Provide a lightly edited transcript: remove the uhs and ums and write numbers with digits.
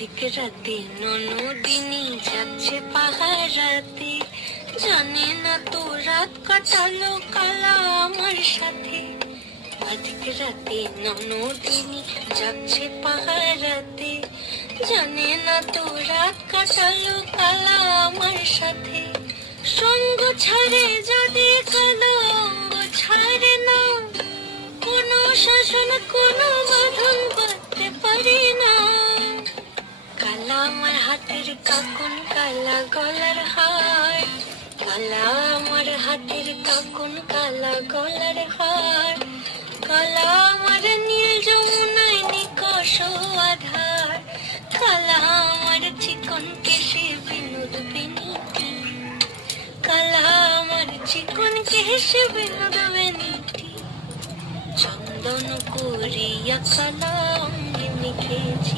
অধিক রাতে ননদিনী যাচ্ছে পাহারাতে, জানে না তো রাত কাটালো কালা আমার সাথে। অধিক রাতে ননদিনী যাচ্ছে পাহারাতে, জানে না তো রাত কাটালো কালা আমার সাথে। সঙ্গ ছাড়ে যদি কালো অঙ্গ ছাড়ে না, কোনো শাসন কোনো বাঁধন বাঁধতে পারি না। কালা আমার হাতের কাকুন কালা গলার হার, কালা আমার হাতের কাকুন কালা গলার হার, কালা আমার নীল যমুনায় নিকষ আধার, কালা আমার চিকন কেশে বিনোদ বেনিটি, কালা আমার চিকন কেশে বিনোদ বেনিটি। চন্দন করিয়া কালা অঙ্গে মেখেছি।